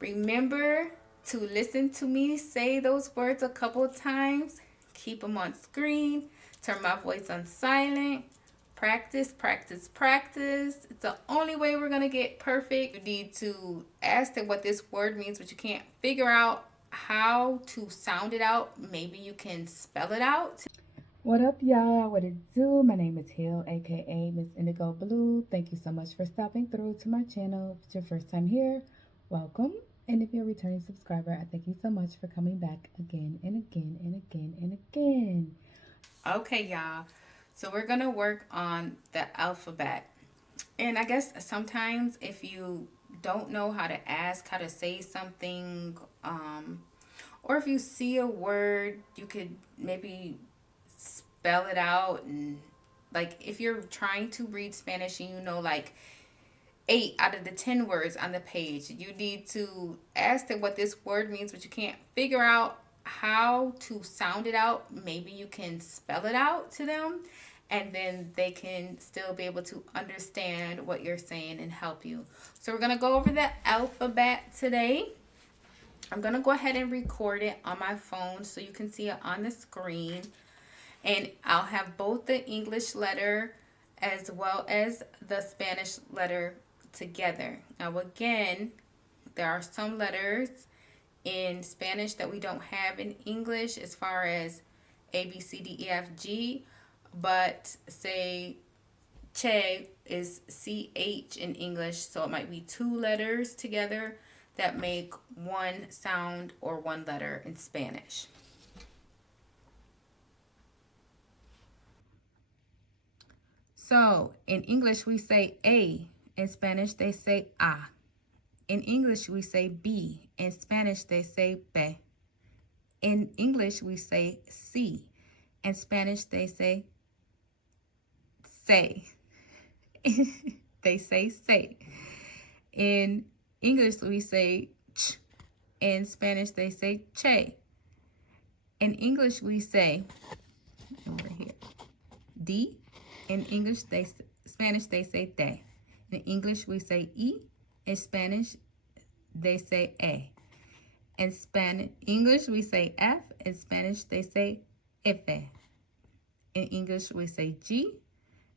Remember to listen to me say those words a couple of times. Keep them on screen. Turn my voice on silent. Practice, practice, practice. It's the only way we're going to get perfect. You need to ask them what this word means, but you can't figure out how to sound it out. Maybe you can spell it out. What up, y'all? What it do? My name is Hill, aka Miss Indigo Blue. Thank you so much for stopping through to my channel. If it's your first time here, welcome. And if you're a returning subscriber, I thank you so much for coming back again and again and again and again. Okay, y'all. So we're going to work on the alphabet. And I guess sometimes if you don't know how to ask how to say something, or if you see a word, you could maybe spell it out. And like if you're trying to read Spanish and you know like 8 out of the 10 words on the page, you need to ask them what this word means, but you can't figure out how to sound it out. Maybe you can spell it out to them, and then they can still be able to understand what you're saying and help you. So we're going to go over the alphabet today. I'm going to go ahead and record it on my phone so you can see it on the screen. And I'll have both the English letter as well as the Spanish letter together. Now, again, there are some letters in Spanish that we don't have in English as far as A, B, C, D, E, F, G, but say che is CH in English, so it might be two letters together that make one sound or one letter in Spanish. So in English, we say A. In Spanish, they say A. In English, we say B. In Spanish, they say B. In English, we say C. In Spanish, they say say. They say say. In English, we say ch. In Spanish, they say che. In English, we say over here D. In English, Spanish, they say te. In English, we say e. In Spanish, they say e. In English, we say f. In Spanish, they say f. In English, we say g.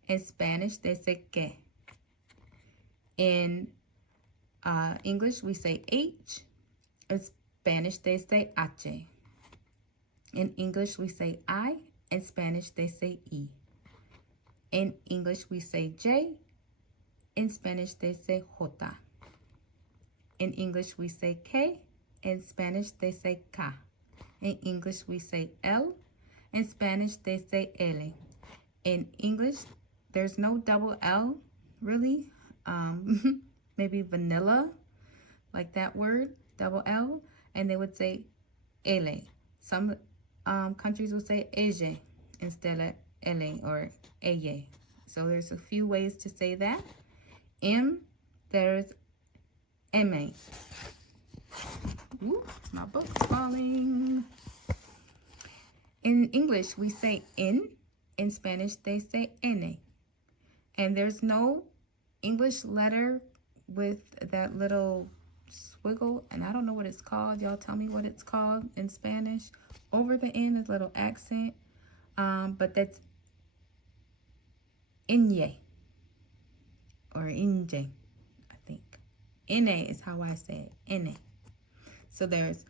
In Spanish, they say que. In English, we say h. In Spanish, they say h. In English, we say I. In Spanish, they say e. In English, we say J. In Spanish, they say J. In English, we say K. In Spanish, they say K. In English, we say L. In Spanish, they say L. In English, there's no double L, really. Maybe vanilla, like that word, double L. And they would say L. Some countries would say ella instead of L or ella. So there's a few ways to say that. M, there's M. Ooh, my book's falling. In English, we say N. In Spanish, they say N. And there's no English letter with that little swiggle, and I don't know what it's called. Y'all tell me what it's called in Spanish. Over the N is a little accent, but that's Inye or Inje, I think. N-A is how I say it, N-A. So there's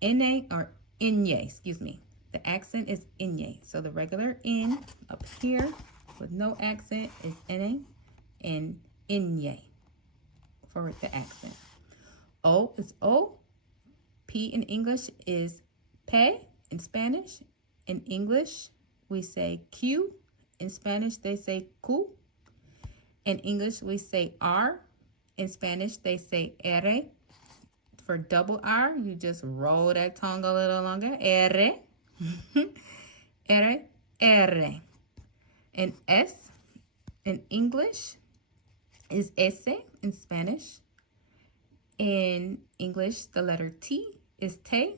N-A or Inye, excuse me. The accent is Inye. So the regular N up here with no accent is N-A and Inye for the accent. O is O. P in English is P in Spanish. In English, we say Q. In Spanish, they say Q. In English, we say R. In Spanish, they say R. For double R, you just roll that tongue a little longer. R. R. R. And S in English is S in Spanish. In English, the letter T is T.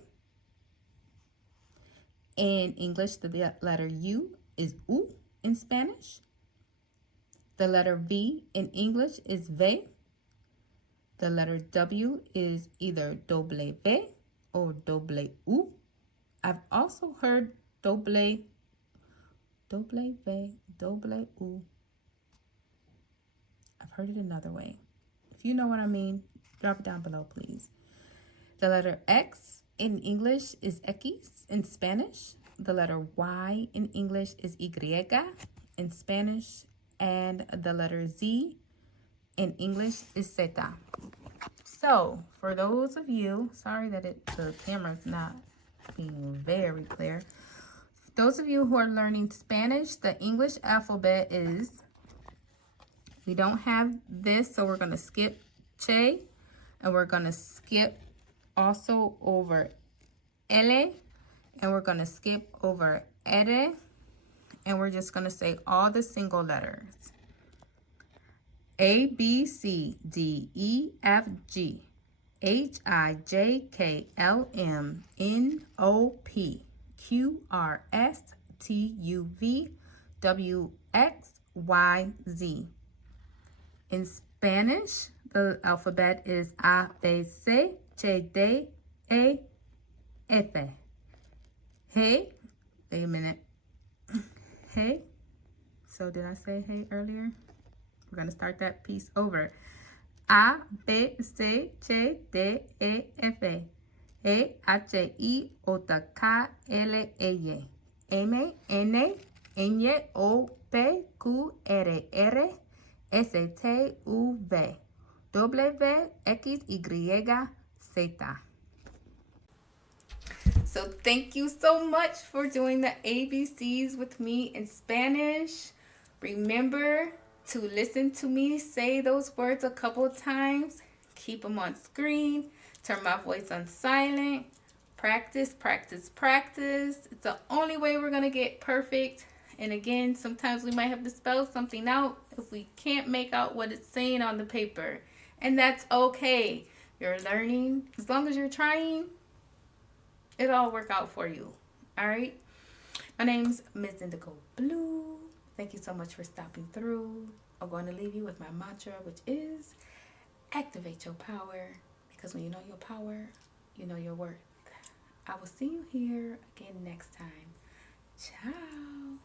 In English, the letter U is U in Spanish. The letter V in English is V. The letter W is either W or W. I've also heard W, U. I've heard it another way. If you know what I mean, drop it down below, please. The letter X in English is X in Spanish. The letter Y in English is Y in Spanish. And the letter Z in English is Zeta. So, for those of you, sorry that the camera's not being very clear. Those of you who are learning Spanish, the English alphabet is, we don't have this, so we're going to skip Che, and we're going to skip also over L, and we're going to skip over R, and we're just going to say all the single letters. A, B, C, D, E, F, G, H, I, J, K, L, M, N, O, P, Q, R, S, T, U, V, W, X, Y, Z. In Spanish, the alphabet is A, B, C, D, E, F. Hey, wait a minute. Hey, so did I say hey earlier? We're going to start that piece over. A, B, C, D, E, F. E, H, I, O, K, L, M, N, O, P, Q, R, S, T, U, V, W, X, Y, Z. So thank you so much for doing the ABCs with me in Spanish. Remember to listen to me say those words a couple of times. Keep them on screen. Turn my voice on silent. Practice, practice, practice. It's the only way we're going to get perfect. And again, sometimes we might have to spell something out if we can't make out what it's saying on the paper. And that's okay. You're learning. As long as you're trying, it'll all work out for you. All right? My name's Miss Indigo Blue. Thank you so much for stopping through. I'm going to leave you with my mantra, which is activate your power. Because when you know your power, you know your worth. I will see you here again next time. Ciao.